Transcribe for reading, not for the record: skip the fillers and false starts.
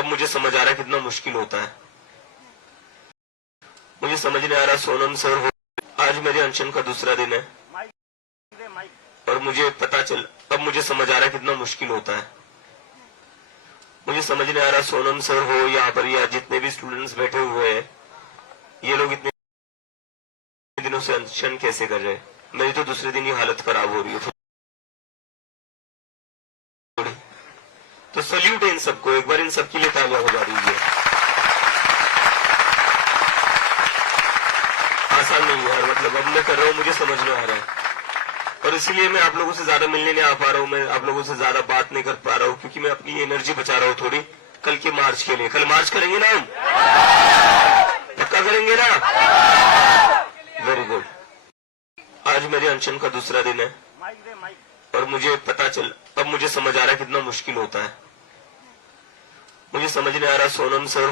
अब मुझे समझ आ रहा है कितना मुश्किल होता है। मुझे समझ नहीं आ रहा सोनम सर हो, आज मेरे अनशन का दूसरा दिन है और मुझे पता चल, अब मुझे समझ आ रहा है कितना मुश्किल होता है। मुझे समझ नहीं आ रहा सोनम सर हो यहाँ पर या जितने भी स्टूडेंट्स बैठे हुए हैं, ये लोग इतने दिनों से अनशन कैसे कर रहे हैं। मेरी तो दूसरे दिन ही हालत खराब हो रही है। तो सल्यूट है इन सबको, एक बार इन सबके लिए तालियां बजा दीजिए। आसान नहीं यार, मतलब अब मैं कर रहा हूँ, मुझे समझ में आ रहा है और इसीलिए मैं आप लोगों से ज्यादा मिलने नहीं आ पा रहा हूँ, मैं आप लोगों से ज्यादा बात नहीं कर पा रहा हूँ क्योंकि मैं अपनी एनर्जी बचा रहा हूँ थोड़ी कल के मार्च के लिए। कल मार्च करेंगे ना हम, पक्का करेंगे ना? Very good. आज मेरे अनशन का दूसरा दिन है और मुझे पता चल, अब मुझे समझ आ रहा है कितना मुश्किल होता है। मुझे समझ नहीं आ रहा सोनम सर